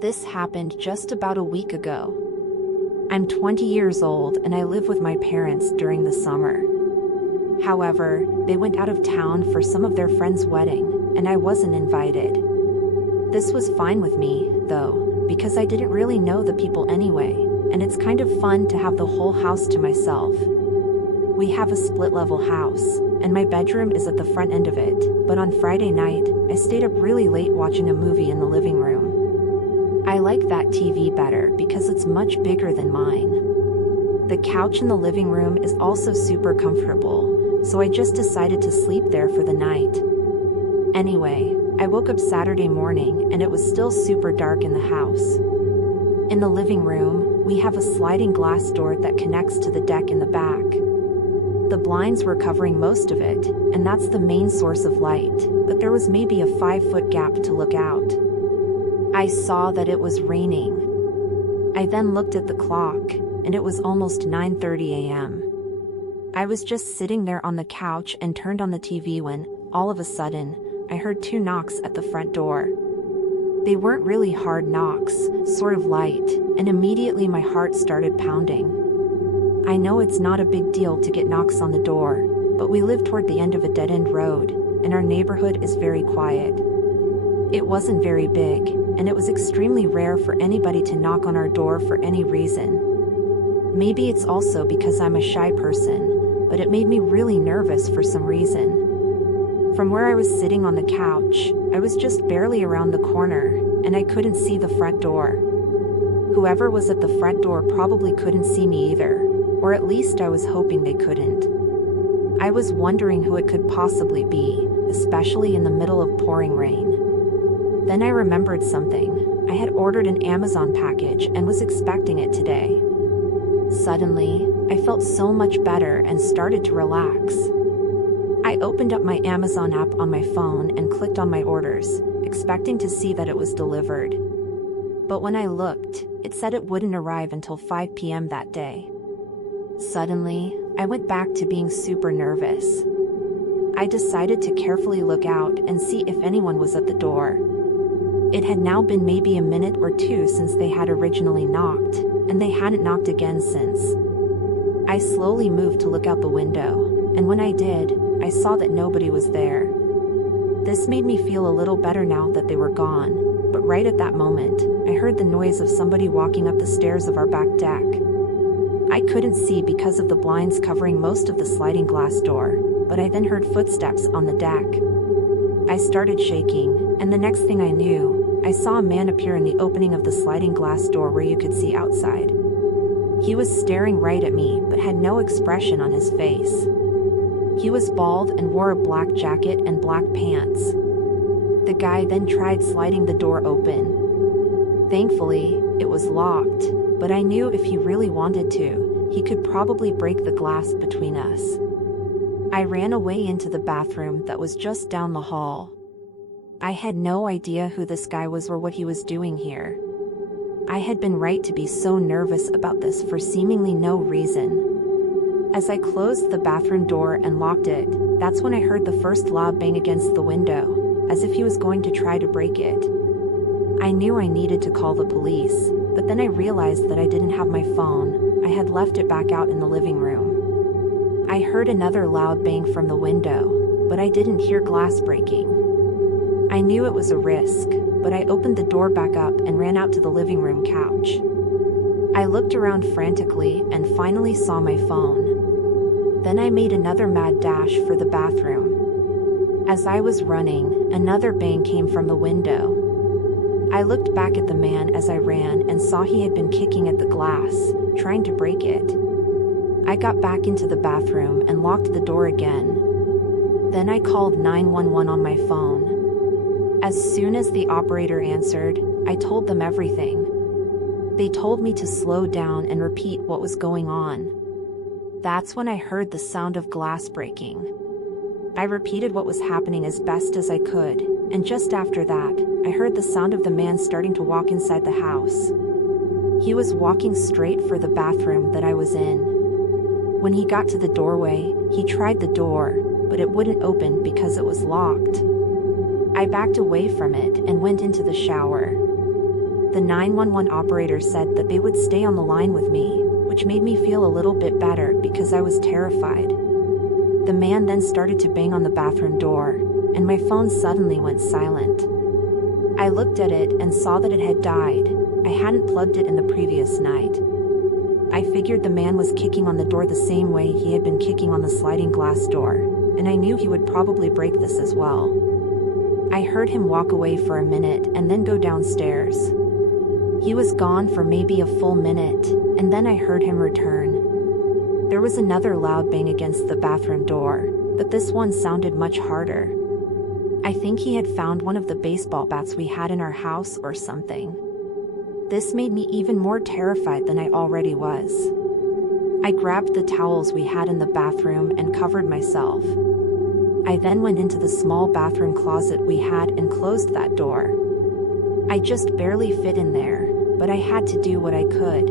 This happened just about a week ago. I'm 20 years old and I live with my parents during the summer. However, they went out of town for some of their friend's wedding, and I wasn't invited. This was fine with me, though, because I didn't really know the people anyway, and it's kind of fun to have the whole house to myself. We have a split-level house, and my bedroom is at the front end of it, but on Friday night, I stayed up really late watching a movie in the living room. I like that TV better because it's much bigger than mine. The couch in the living room is also super comfortable, so I just decided to sleep there for the night. Anyway, I woke up Saturday morning and it was still super dark in the house. In the living room, we have a sliding glass door that connects to the deck in the back. The blinds were covering most of it, and that's the main source of light, but there was maybe a 5-foot gap to look out. I saw that it was raining. I then looked at the clock, and it was almost 9:30 a.m. I was just sitting there on the couch and turned on the TV when, all of a sudden, I heard 2 knocks at the front door. They weren't really hard knocks, sort of light, and immediately my heart started pounding. I know it's not a big deal to get knocks on the door, but we live toward the end of a dead-end road, and our neighborhood is very quiet. It wasn't very big, and it was extremely rare for anybody to knock on our door for any reason. Maybe it's also because I'm a shy person, but it made me really nervous for some reason. From where I was sitting on the couch, I was just barely around the corner, and I couldn't see the front door. Whoever was at the front door probably couldn't see me either, or at least I was hoping they couldn't. I was wondering who it could possibly be, especially in the middle of pouring rain. Then I remembered something. I had ordered an Amazon package and was expecting it today. Suddenly, I felt so much better and started to relax. I opened up my Amazon app on my phone and clicked on my orders, expecting to see that it was delivered. But when I looked, it said it wouldn't arrive until 5 p.m. that day. Suddenly, I went back to being super nervous. I decided to carefully look out and see if anyone was at the door. It had now been maybe a minute or 2 since they had originally knocked, and they hadn't knocked again since. I slowly moved to look out the window, and when I did, I saw that nobody was there. This made me feel a little better now that they were gone, but right at that moment, I heard the noise of somebody walking up the stairs of our back deck. I couldn't see because of the blinds covering most of the sliding glass door, but I then heard footsteps on the deck. I started shaking, and the next thing I knew, I saw a man appear in the opening of the sliding glass door where you could see outside. He was staring right at me but had no expression on his face. He was bald and wore a black jacket and black pants. The guy then tried sliding the door open. Thankfully, it was locked, but I knew if he really wanted to, he could probably break the glass between us. I ran away into the bathroom that was just down the hall. I had no idea who this guy was or what he was doing here. I had been right to be so nervous about this for seemingly no reason. As I closed the bathroom door and locked it, that's when I heard the first loud bang against the window, as if he was going to try to break it. I knew I needed to call the police, but then I realized that I didn't have my phone. I had left it back out in the living room. I heard another loud bang from the window, but I didn't hear glass breaking. I knew it was a risk, but I opened the door back up and ran out to the living room couch. I looked around frantically and finally saw my phone. Then I made another mad dash for the bathroom. As I was running, another bang came from the window. I looked back at the man as I ran and saw he had been kicking at the glass, trying to break it. I got back into the bathroom and locked the door again. Then I called 911 on my phone. As soon as the operator answered, I told them everything. They told me to slow down and repeat what was going on. That's when I heard the sound of glass breaking. I repeated what was happening as best as I could, and just after that, I heard the sound of the man starting to walk inside the house. He was walking straight for the bathroom that I was in. When he got to the doorway, he tried the door, but it wouldn't open because it was locked. I backed away from it and went into the shower. The 911 operator said that they would stay on the line with me, which made me feel a little bit better because I was terrified. The man then started to bang on the bathroom door, and my phone suddenly went silent. I looked at it and saw that it had died. I hadn't plugged it in the previous night. I figured the man was kicking on the door the same way he had been kicking on the sliding glass door, and I knew he would probably break this as well. I heard him walk away for a minute and then go downstairs. He was gone for maybe a full minute, and then I heard him return. There was another loud bang against the bathroom door, but this one sounded much harder. I think he had found one of the baseball bats we had in our house or something. This made me even more terrified than I already was. I grabbed the towels we had in the bathroom and covered myself. I then went into the small bathroom closet we had and closed that door. I just barely fit in there, but I had to do what I could.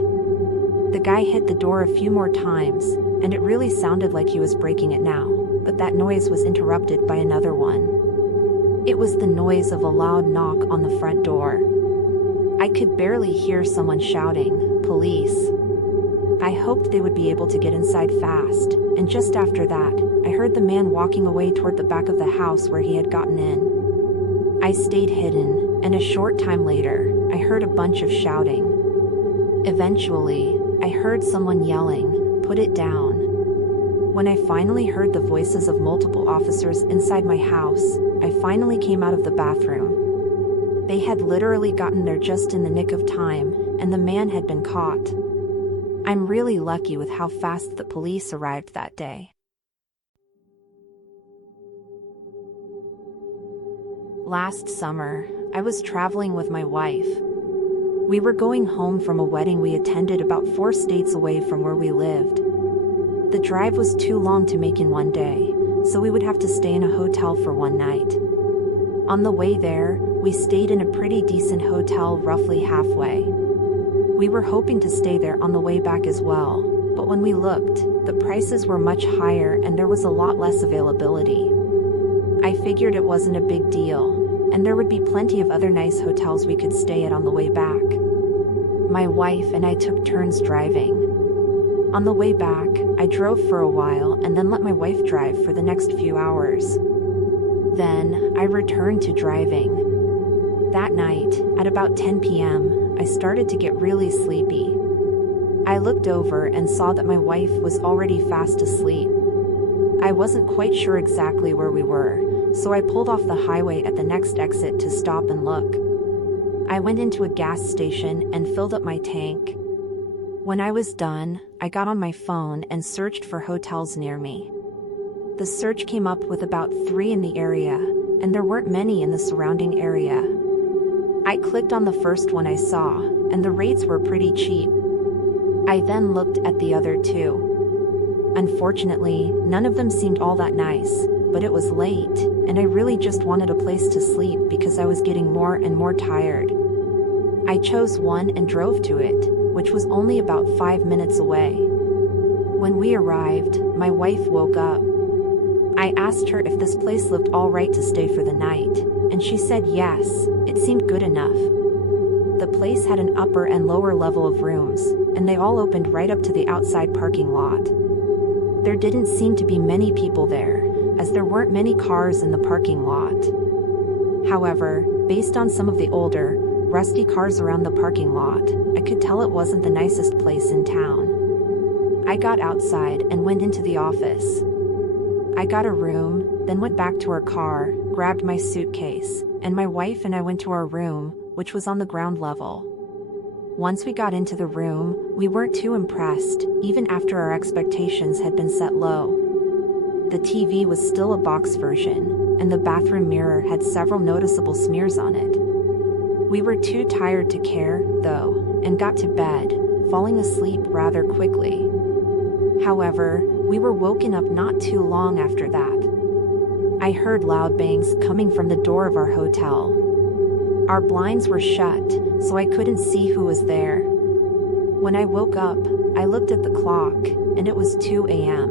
The guy hit the door a few more times, and it really sounded like he was breaking it now, but that noise was interrupted by another one. It was the noise of a loud knock on the front door. I could barely hear someone shouting, "Police." I hoped they would be able to get inside fast, and just after that, I heard the man walking away toward the back of the house where he had gotten in. I stayed hidden, and a short time later, I heard a bunch of shouting. Eventually, I heard someone yelling, "Put it down." When I finally heard the voices of multiple officers inside my house, I finally came out of the bathroom. They had literally gotten there just in the nick of time, and the man had been caught. I'm really lucky with how fast the police arrived that day. Last summer, I was traveling with my wife. We were going home from a wedding we attended about 4 states away from where we lived. The drive was too long to make in one day, so we would have to stay in a hotel for one night. On the way there, we stayed in a pretty decent hotel roughly halfway. We were hoping to stay there on the way back as well, but when we looked, the prices were much higher and there was a lot less availability. I figured it wasn't a big deal, and there would be plenty of other nice hotels we could stay at on the way back. My wife and I took turns driving. On the way back, I drove for a while and then let my wife drive for the next few hours. Then, I returned to driving. That night, at about 10 p.m., I started to get really sleepy. I looked over and saw that my wife was already fast asleep. I wasn't quite sure exactly where we were, so I pulled off the highway at the next exit to stop and look. I went into a gas station and filled up my tank. When I was done, I got on my phone and searched for hotels near me. The search came up with about 3 in the area, and there weren't many in the surrounding area. I clicked on the first one I saw, and the rates were pretty cheap. I then looked at the other 2. Unfortunately, none of them seemed all that nice, but it was late, and I really just wanted a place to sleep because I was getting more and more tired. I chose one and drove to it, which was only about 5 minutes away. When we arrived, my wife woke up. I asked her if this place looked all right to stay for the night, and she said yes, it seemed good enough. The place had an upper and lower level of rooms, and they all opened right up to the outside parking lot. There didn't seem to be many people there, as there weren't many cars in the parking lot. However, based on some of the older, rusty cars around the parking lot, I could tell it wasn't the nicest place in town. I got outside and went into the office. I got a room, then went back to our car, grabbed my suitcase, and my wife and I went to our room, which was on the ground level. Once we got into the room, we weren't too impressed, even after our expectations had been set low. The TV was still a box version, and the bathroom mirror had several noticeable smears on it. We were too tired to care, though, and got to bed, falling asleep rather quickly. However, we were woken up not too long after that. I heard loud bangs coming from the door of our hotel. Our blinds were shut, so I couldn't see who was there. When I woke up, I looked at the clock, and it was 2 a.m.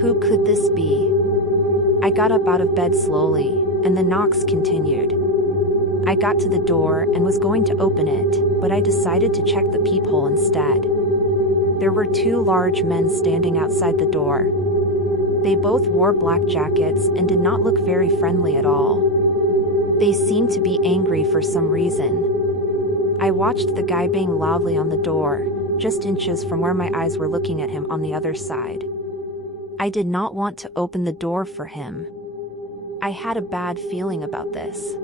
Who could this be? I got up out of bed slowly, and the knocks continued. I got to the door and was going to open it, but I decided to check the peephole instead. There were two large men standing outside the door. They both wore black jackets and did not look very friendly at all. They seemed to be angry for some reason. I watched the guy bang loudly on the door, just inches from where my eyes were looking at him on the other side. I did not want to open the door for him. I had a bad feeling about this.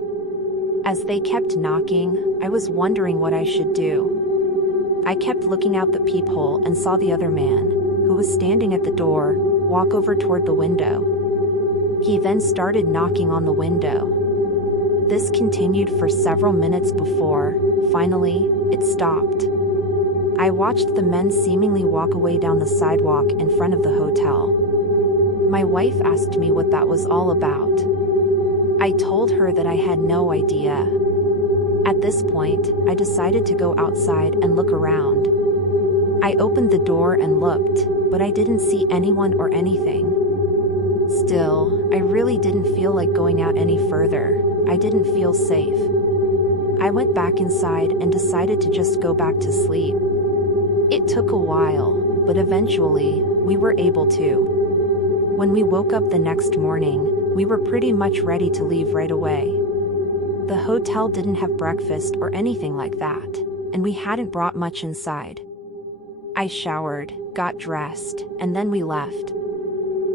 As they kept knocking, I was wondering what I should do. I kept looking out the peephole and saw the other man, who was standing at the door, walk over toward the window. He then started knocking on the window. This continued for several minutes before, finally, it stopped. I watched the men seemingly walk away down the sidewalk in front of the hotel. My wife asked me what that was all about. I told her that I had no idea. At this point, I decided to go outside and look around. I opened the door and looked, but I didn't see anyone or anything. Still, I really didn't feel like going out any further. I didn't feel safe. I went back inside and decided to just go back to sleep. It took a while, but eventually, we were able to. When we woke up the next morning, we were pretty much ready to leave right away. The hotel didn't have breakfast or anything like that, and we hadn't brought much inside. I showered, got dressed, and then we left.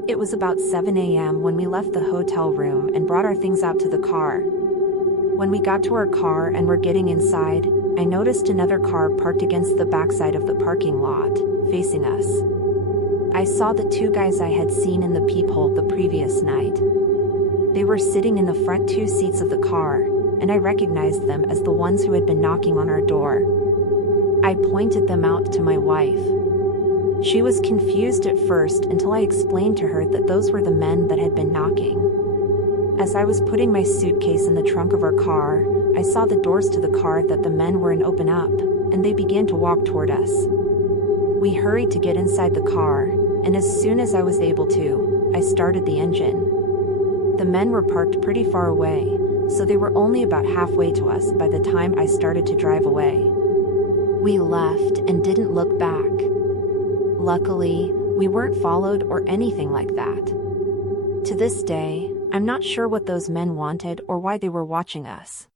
It was about 7 a.m. when we left the hotel room and brought our things out to the car. When we got to our car and were getting inside, I noticed another car parked against the backside of the parking lot, facing us. I saw the two guys I had seen in the peephole the previous night. They were sitting in the front two seats of the car, and I recognized them as the ones who had been knocking on our door. I pointed them out to my wife. She was confused at first until I explained to her that those were the men that had been knocking. As I was putting my suitcase in the trunk of our car, I saw the doors to the car that the men were in open up, and they began to walk toward us. We hurried to get inside the car, and as soon as I was able to, I started the engine. The men were parked pretty far away, so they were only about halfway to us by the time I started to drive away. We left and didn't look back. Luckily, we weren't followed or anything like that. To this day, I'm not sure what those men wanted or why they were watching us.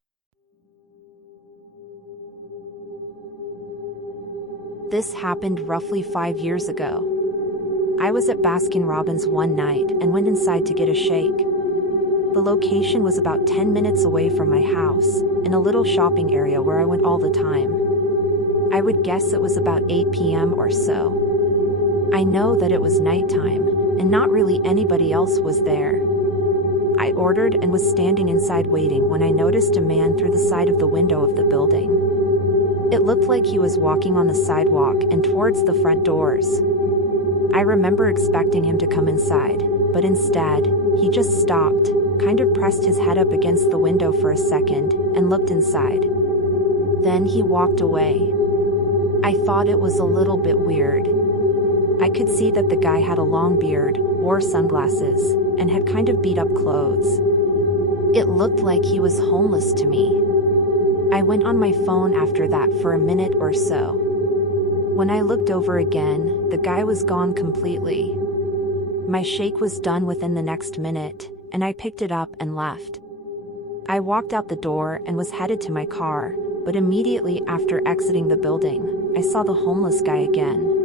This happened roughly 5 years ago. I was at Baskin-Robbins one night and went inside to get a shake. The location was about 10 minutes away from my house, in a little shopping area where I went all the time. I would guess it was about 8 p.m. or so. I know that it was nighttime, and not really anybody else was there. I ordered and was standing inside waiting when I noticed a man through the side of the window of the building. It looked like he was walking on the sidewalk and towards the front doors. I remember expecting him to come inside, but instead, he just stopped, kind of pressed his head up against the window for a second, and looked inside. Then he walked away. I thought it was a little bit weird. I could see that the guy had a long beard, wore sunglasses, and had kind of beat up clothes. It looked like he was homeless to me. I went on my phone after that for a minute or so. When I looked over again, the guy was gone completely. My shake was done within the next minute, and I picked it up and left. I walked out the door and was headed to my car, but immediately after exiting the building, I saw the homeless guy again.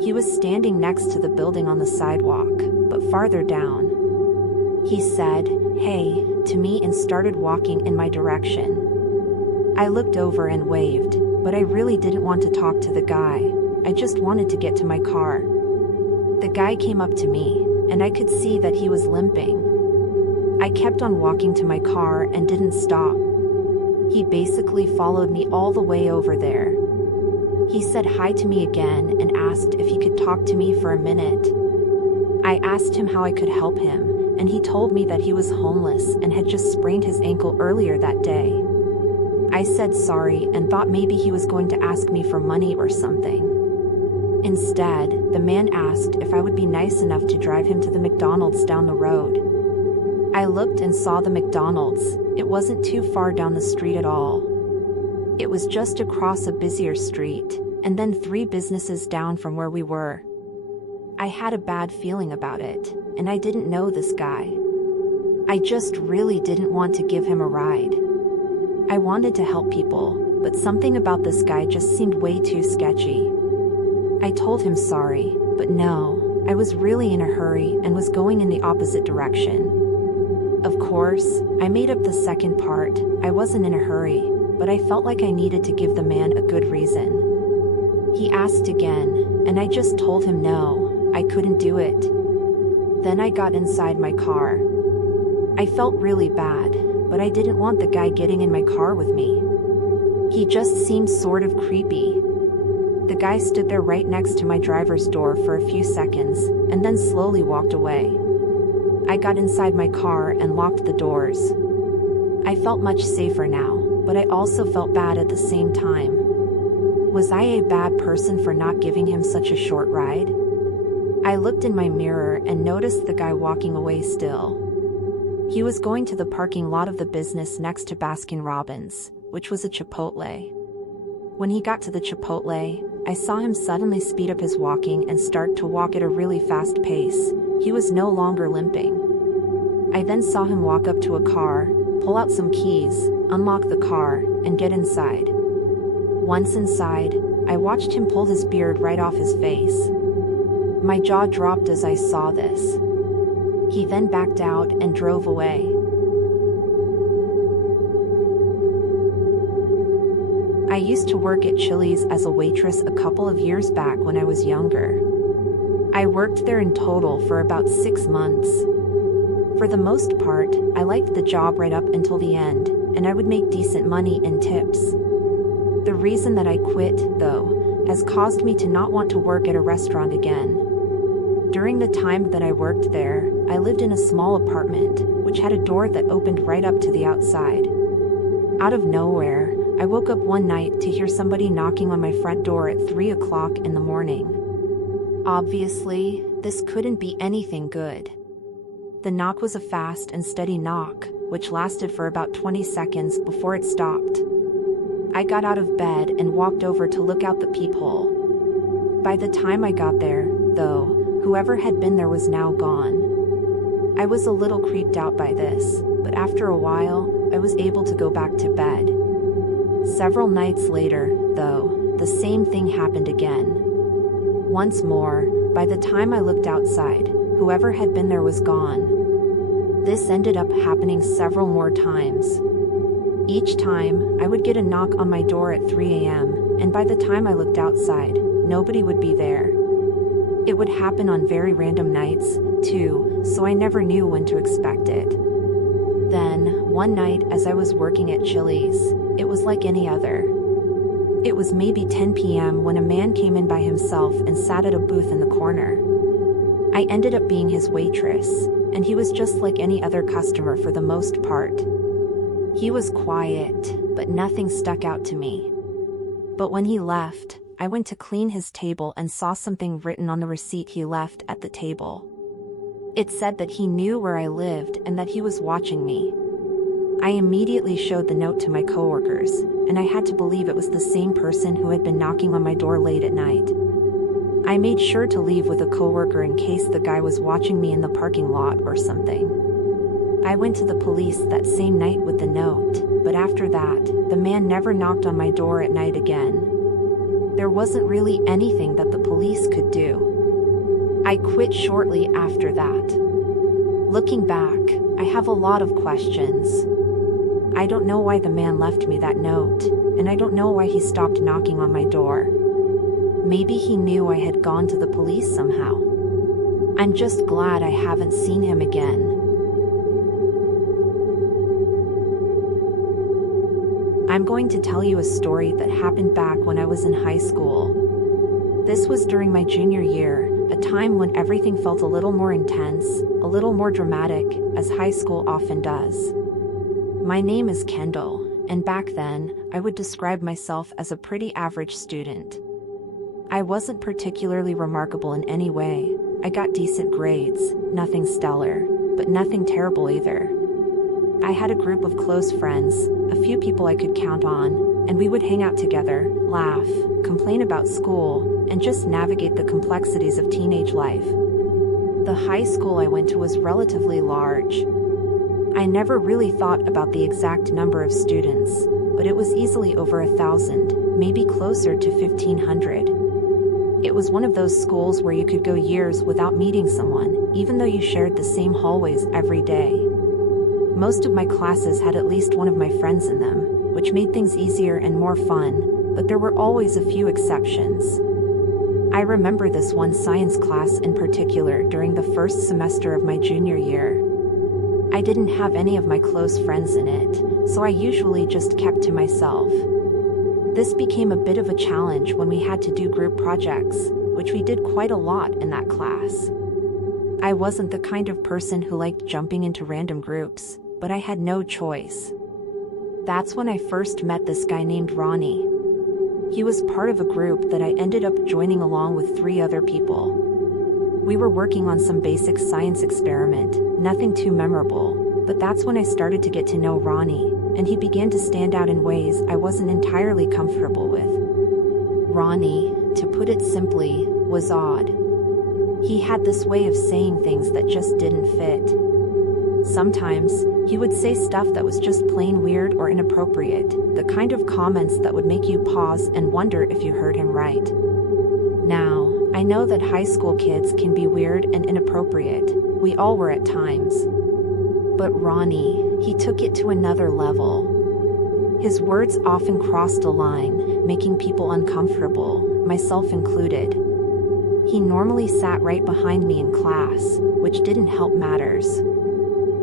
He was standing next to the building on the sidewalk, but farther down. He said, "Hey," to me and started walking in my direction. I looked over and waved, but I really didn't want to talk to the guy. I just wanted to get to my car. The guy came up to me, and I could see that he was limping. I kept on walking to my car and didn't stop. He basically followed me all the way over there. He said hi to me again and asked if he could talk to me for a minute. I asked him how I could help him, and he told me that he was homeless and had just sprained his ankle earlier that day. I said sorry and thought maybe he was going to ask me for money or something. Instead, the man asked if I would be nice enough to drive him to the McDonald's down the road. I looked and saw the McDonald's. It wasn't too far down the street at all. It was just across a busier street, and then 3 businesses down from where we were. I had a bad feeling about it, and I didn't know this guy. I just really didn't want to give him a ride. I wanted to help people, but something about this guy just seemed way too sketchy. I told him sorry, but no, I was really in a hurry and was going in the opposite direction. Of course, I made up the second part. I wasn't in a hurry, but I felt like I needed to give the man a good reason. He asked again, and I just told him no, I couldn't do it. Then I got inside my car. I felt really bad, but I didn't want the guy getting in my car with me. He just seemed sort of creepy. The guy stood there right next to my driver's door for a few seconds, and then slowly walked away. I got inside my car and locked the doors. I felt much safer now, but I also felt bad at the same time. Was I a bad person for not giving him such a short ride? I looked in my mirror and noticed the guy walking away still. He was going to the parking lot of the business next to Baskin-Robbins, which was a Chipotle. When he got to the Chipotle, I saw him suddenly speed up his walking and start to walk at a really fast pace. He was no longer limping. I then saw him walk up to a car, pull out some keys, unlock the car, and get inside. Once inside, I watched him pull his beard right off his face. My jaw dropped as I saw this. He then backed out and drove away. I used to work at Chili's as a waitress a couple of years back when I was younger. I worked there in total for about 6 months. For the most part, I liked the job right up until the end, and I would make decent money in tips. The reason that I quit, though, has caused me to not want to work at a restaurant again. During the time that I worked there, I lived in a small apartment, which had a door that opened right up to the outside. Out of nowhere, I woke up one night to hear somebody knocking on my front door at 3 o'clock in the morning. Obviously, this couldn't be anything good. The knock was a fast and steady knock, which lasted for about 20 seconds before it stopped. I got out of bed and walked over to look out the peephole. By the time I got there, though, whoever had been there was now gone. I was a little creeped out by this, but after a while, I was able to go back to bed. Several nights later, though, the same thing happened again. Once more, by the time I looked outside, whoever had been there was gone. This ended up happening several more times. Each time, I would get a knock on my door at 3 a.m., and by the time I looked outside, nobody would be there. It would happen on very random nights, too, so I never knew when to expect it. Then, one night as I was working at Chili's, it was like any other. It was maybe 10 p.m. when a man came in by himself and sat at a booth in the corner. I ended up being his waitress, and he was just like any other customer for the most part. He was quiet, but nothing stuck out to me. But when he left, I went to clean his table and saw something written on the receipt he left at the table. It said that he knew where I lived and that he was watching me. I immediately showed the note to my coworkers, and I had to believe it was the same person who had been knocking on my door late at night. I made sure to leave with a coworker in case the guy was watching me in the parking lot or something. I went to the police that same night with the note, but after that, the man never knocked on my door at night again. There wasn't really anything that the police could do. I quit shortly after that. Looking back, I have a lot of questions. I don't know why the man left me that note, and I don't know why he stopped knocking on my door. Maybe he knew I had gone to the police somehow. I'm just glad I haven't seen him again. I'm going to tell you a story that happened back when I was in high school. This was during my junior year, a time when everything felt a little more intense, a little more dramatic, as high school often does. My name is Kendall, and back then, I would describe myself as a pretty average student. I wasn't particularly remarkable in any way. I got decent grades, nothing stellar, but nothing terrible either. I had a group of close friends, a few people I could count on, and we would hang out together, laugh, complain about school, and just navigate the complexities of teenage life. The high school I went to was relatively large. I never really thought about the exact number of students, but it was easily over 1,000, maybe closer to 1,500. It was one of those schools where you could go years without meeting someone, even though you shared the same hallways every day. Most of my classes had at least one of my friends in them, which made things easier and more fun, but there were always a few exceptions. I remember this one science class in particular during the first semester of my junior year. I didn't have any of my close friends in it, so I usually just kept to myself. This became a bit of a challenge when we had to do group projects, which we did quite a lot in that class. I wasn't the kind of person who liked jumping into random groups, but I had no choice. That's when I first met this guy named Ronnie. He was part of a group that I ended up joining along with 3 other people. We were working on some basic science experiment, nothing too memorable, but that's when I started to get to know Ronnie, and he began to stand out in ways I wasn't entirely comfortable with. Ronnie, to put it simply, was odd. He had this way of saying things that just didn't fit. Sometimes, he would say stuff that was just plain weird or inappropriate, the kind of comments that would make you pause and wonder if you heard him right. Now, I know that high school kids can be weird and inappropriate, we all were at times. But Ronnie, he took it to another level. His words often crossed a line, making people uncomfortable, myself included. He normally sat right behind me in class, which didn't help matters.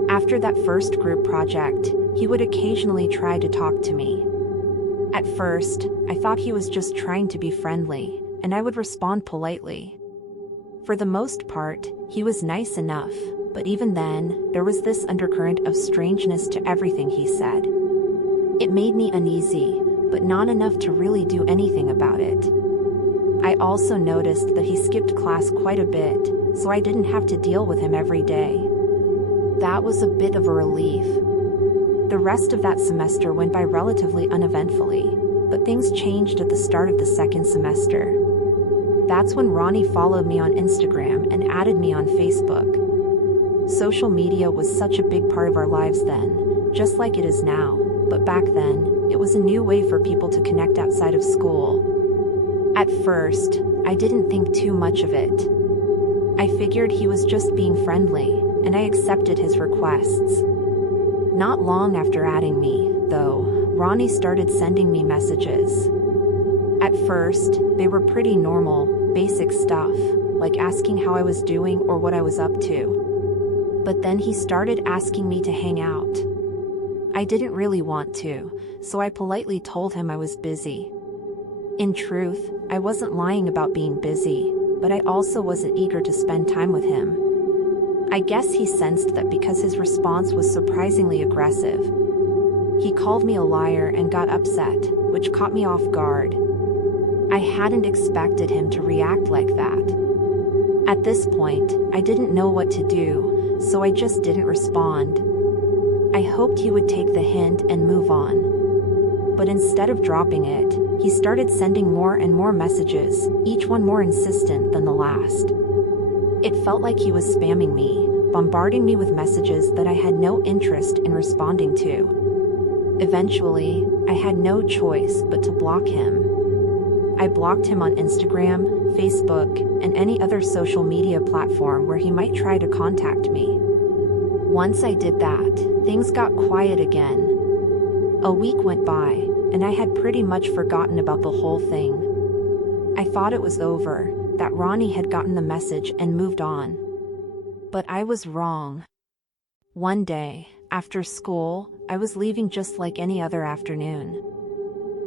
After that first group project, he would occasionally try to talk to me. At first, I thought he was just trying to be friendly, and I would respond politely. For the most part, he was nice enough, but even then, there was this undercurrent of strangeness to everything he said. It made me uneasy, but not enough to really do anything about it. I also noticed that he skipped class quite a bit, so I didn't have to deal with him every day. That was a bit of a relief. The rest of that semester went by relatively uneventfully, but things changed at the start of the second semester. That's when Ronnie followed me on Instagram and added me on Facebook. Social media was such a big part of our lives then, just like it is now, but back then, it was a new way for people to connect outside of school. At first, I didn't think too much of it. I figured he was just being friendly, and I accepted his requests. Not long after adding me, though, Ronnie started sending me messages. At first, they were pretty normal, basic stuff, like asking how I was doing or what I was up to. But then he started asking me to hang out. I didn't really want to, so I politely told him I was busy. In truth, I wasn't lying about being busy, but I also wasn't eager to spend time with him. I guess he sensed that because his response was surprisingly aggressive. He called me a liar and got upset, which caught me off guard. I hadn't expected him to react like that. At this point, I didn't know what to do, so I just didn't respond. I hoped he would take the hint and move on. But instead of dropping it, he started sending more and more messages, each one more insistent than the last. It felt like he was spamming me, bombarding me with messages that I had no interest in responding to. Eventually, I had no choice but to block him. I blocked him on Instagram, Facebook, and any other social media platform where he might try to contact me. Once I did that, things got quiet again. A week went by, and I had pretty much forgotten about the whole thing. I thought it was over, that Ronnie had gotten the message and moved on. But I was wrong. One day, after school, I was leaving just like any other afternoon.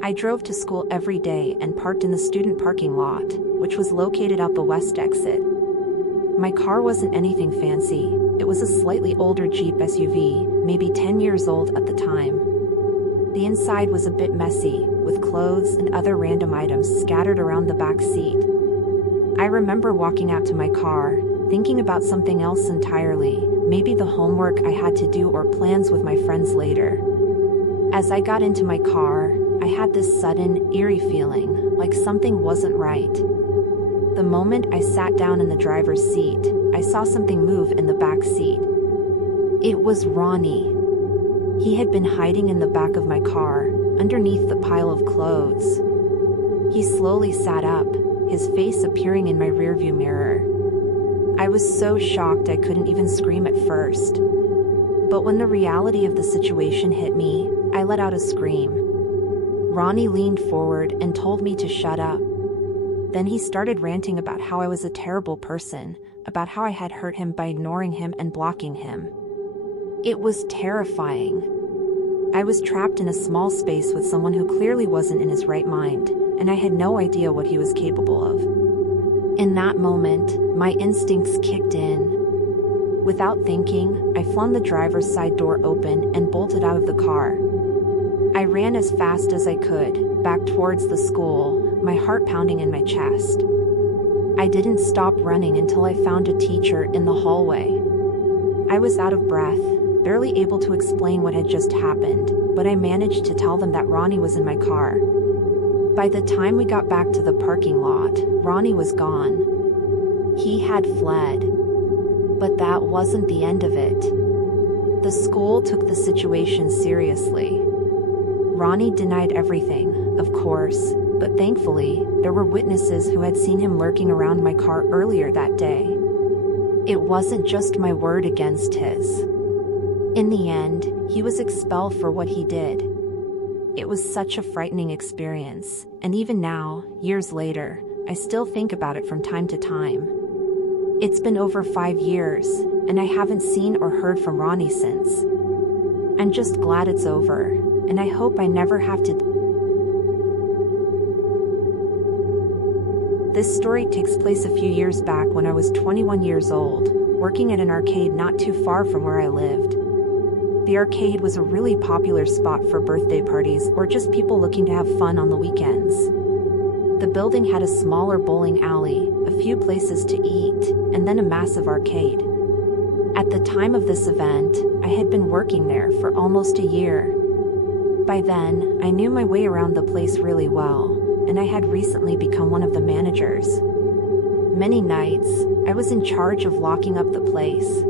I drove to school every day and parked in the student parking lot, which was located out the west exit. My car wasn't anything fancy, it was a slightly older Jeep SUV, maybe 10 years old at the time. The inside was a bit messy, with clothes and other random items scattered around the back seat. I remember walking out to my car, thinking about something else entirely, maybe the homework I had to do or plans with my friends later. As I got into my car, I had this sudden, eerie feeling, like something wasn't right. The moment I sat down in the driver's seat, I saw something move in the back seat. It was Ronnie. He had been hiding in the back of my car, underneath the pile of clothes. He slowly sat up, his face appearing in my rearview mirror. I was so shocked I couldn't even scream at first. But when the reality of the situation hit me, I let out a scream. Ronnie leaned forward and told me to shut up. Then he started ranting about how I was a terrible person, about how I had hurt him by ignoring him and blocking him. It was terrifying. I was trapped in a small space with someone who clearly wasn't in his right mind, and I had no idea what he was capable of. In that moment, my instincts kicked in. Without thinking, I flung the driver's side door open and bolted out of the car. I ran as fast as I could, back towards the school, my heart pounding in my chest. I didn't stop running until I found a teacher in the hallway. I was out of breath, barely able to explain what had just happened, but I managed to tell them that Ronnie was in my car. By the time we got back to the parking lot, Ronnie was gone. He had fled. But that wasn't the end of it. The school took the situation seriously. Ronnie denied everything, of course, but thankfully, there were witnesses who had seen him lurking around my car earlier that day. It wasn't just my word against his. In the end, he was expelled for what he did. It was such a frightening experience, and even now, years later, I still think about it from time to time. It's been over 5 years, and I haven't seen or heard from Ronnie since. I'm just glad it's over, and I hope I never have to. This story takes place a few years back when I was 21 years old, working at an arcade not too far from where I lived. The arcade was a really popular spot for birthday parties or just people looking to have fun on the weekends. The building had a smaller bowling alley, a few places to eat, and then a massive arcade. At the time of this event, I had been working there for almost a year. By then, I knew my way around the place really well, and I had recently become one of the managers. Many nights, I was in charge of locking up the place.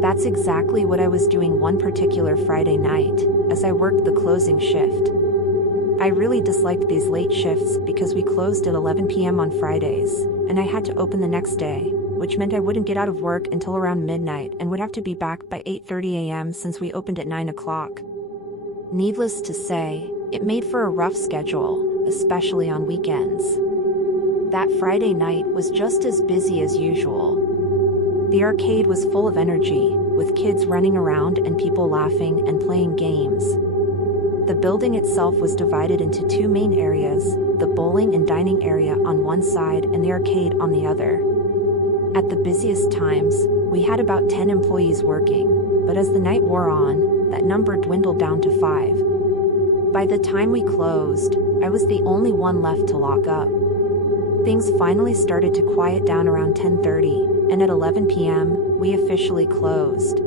That's exactly what I was doing one particular Friday night, as I worked the closing shift. I really disliked these late shifts because we closed at 11 p.m. on Fridays, and I had to open the next day, which meant I wouldn't get out of work until around midnight and would have to be back by 8:30 a.m. since we opened at 9 o'clock. Needless to say, it made for a rough schedule, especially on weekends. That Friday night was just as busy as usual. The arcade was full of energy, with kids running around and people laughing and playing games. The building itself was divided into two main areas, the bowling and dining area on one side and the arcade on the other. At the busiest times, we had about 10 employees working, but as the night wore on, that number dwindled down to 5. By the time we closed, I was the only one left to lock up. Things finally started to quiet down around 10:30, and at 11 p.m., we officially closed.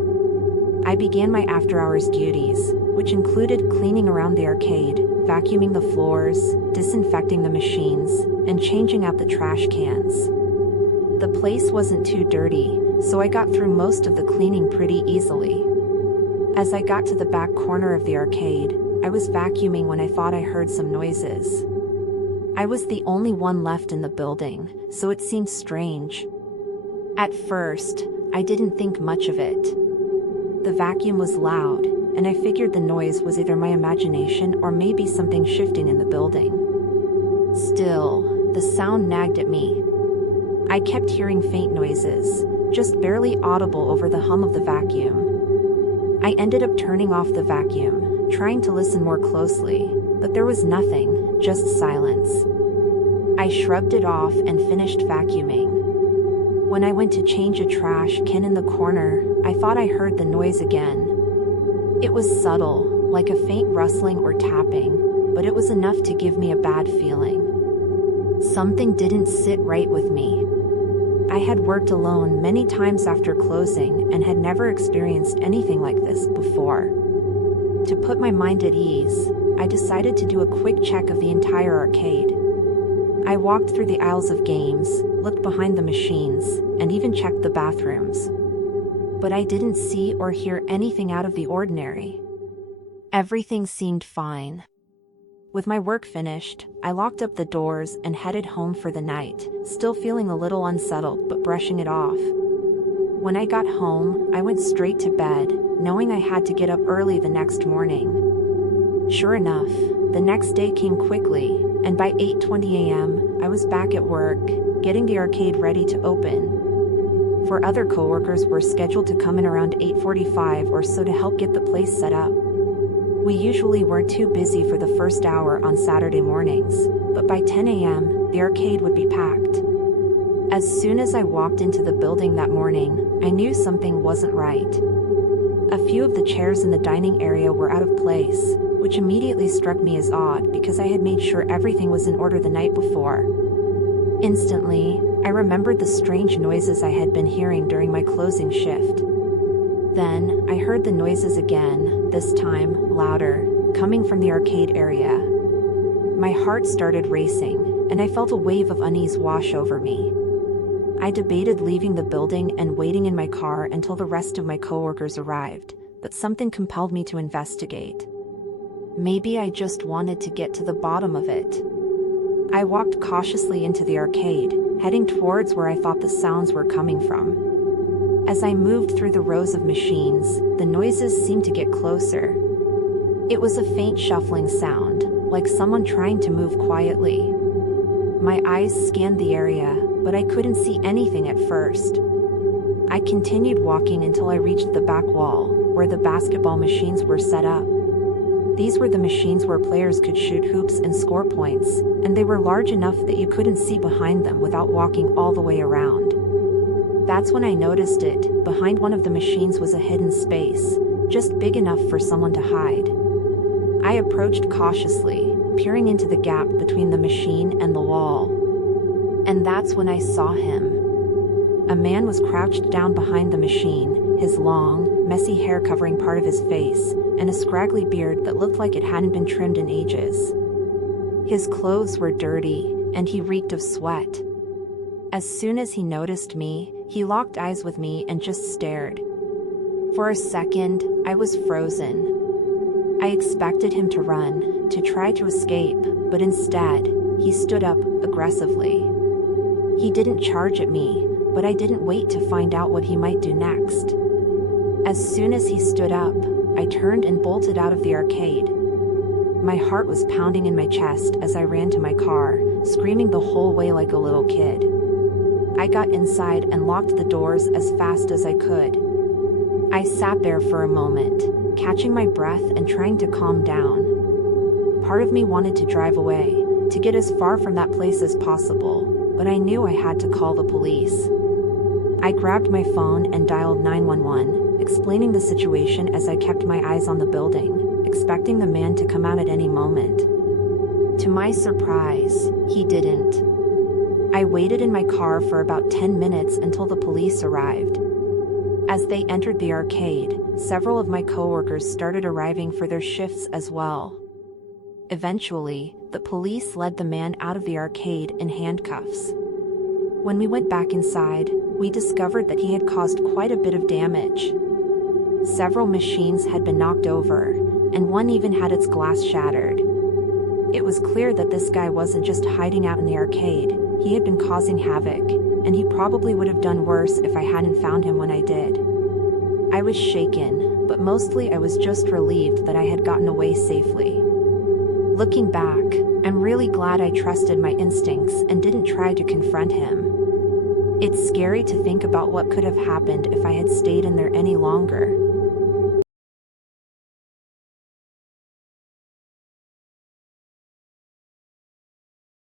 I began my after-hours duties, which included cleaning around the arcade, vacuuming the floors, disinfecting the machines, and changing out the trash cans. The place wasn't too dirty, so I got through most of the cleaning pretty easily. As I got to the back corner of the arcade, I was vacuuming when I thought I heard some noises. I was the only one left in the building, so it seemed strange. At first, I didn't think much of it. The vacuum was loud, and I figured the noise was either my imagination or maybe something shifting in the building. Still, the sound nagged at me. I kept hearing faint noises, just barely audible over the hum of the vacuum. I ended up turning off the vacuum, trying to listen more closely, but there was nothing, just silence. I shrugged it off and finished vacuuming. When I went to change a trash can in the corner, I thought I heard the noise again. It was subtle, like a faint rustling or tapping, but it was enough to give me a bad feeling. Something didn't sit right with me. I had worked alone many times after closing and had never experienced anything like this before. To put my mind at ease, I decided to do a quick check of the entire arcade. I walked through the aisles of games, looked behind the machines, and even checked the bathrooms. But I didn't see or hear anything out of the ordinary. Everything seemed fine. With my work finished, I locked up the doors and headed home for the night, still feeling a little unsettled but brushing it off. When I got home, I went straight to bed, knowing I had to get up early the next morning. Sure enough, the next day came quickly, and by 8:20 a.m., I was back at work, getting the arcade ready to open. Four other coworkers were scheduled to come in around 8:45 or so to help get the place set up. We usually weren't too busy for the first hour on Saturday mornings, but by 10 a.m., the arcade would be packed. As soon as I walked into the building that morning, I knew something wasn't right. A few of the chairs in the dining area were out of place, which immediately struck me as odd because I had made sure everything was in order the night before. Instantly, I remembered the strange noises I had been hearing during my closing shift. Then, I heard the noises again, this time, louder, coming from the arcade area. My heart started racing, and I felt a wave of unease wash over me. I debated leaving the building and waiting in my car until the rest of my coworkers arrived, but something compelled me to investigate. Maybe I just wanted to get to the bottom of it. I walked cautiously into the arcade, heading towards where I thought the sounds were coming from. As I moved through the rows of machines, the noises seemed to get closer. It was a faint shuffling sound, like someone trying to move quietly. My eyes scanned the area, but I couldn't see anything at first. I continued walking until I reached the back wall, where the basketball machines were set up. These were the machines where players could shoot hoops and score points, and they were large enough that you couldn't see behind them without walking all the way around. That's when I noticed it. Behind one of the machines was a hidden space, just big enough for someone to hide. I approached cautiously, peering into the gap between the machine and the wall. And that's when I saw him. A man was crouched down behind the machine, his long, messy hair covering part of his face, and a scraggly beard that looked like it hadn't been trimmed in ages. His clothes were dirty, and he reeked of sweat. As soon as he noticed me, he locked eyes with me and just stared. For a second, I was frozen. I expected him to run, to try to escape, but instead, he stood up, aggressively. He didn't charge at me, but I didn't wait to find out what he might do next. As soon as he stood up, I turned and bolted out of the arcade. My heart was pounding in my chest as I ran to my car, screaming the whole way like a little kid. I got inside and locked the doors as fast as I could. I sat there for a moment, catching my breath and trying to calm down. Part of me wanted to drive away, to get as far from that place as possible, but I knew I had to call the police. I grabbed my phone and dialed 911, explaining the situation as I kept my eyes on the building, expecting the man to come out at any moment. To my surprise, he didn't. I waited in my car for about 10 minutes until the police arrived. As they entered the arcade, several of my coworkers started arriving for their shifts as well. Eventually, the police led the man out of the arcade in handcuffs. When we went back inside, we discovered that he had caused quite a bit of damage. Several machines had been knocked over, and one even had its glass shattered. It was clear that this guy wasn't just hiding out in the arcade, he had been causing havoc, and he probably would have done worse if I hadn't found him when I did. I was shaken, but mostly I was just relieved that I had gotten away safely. Looking back, I'm really glad I trusted my instincts and didn't try to confront him. It's scary to think about what could have happened if I had stayed in there any longer.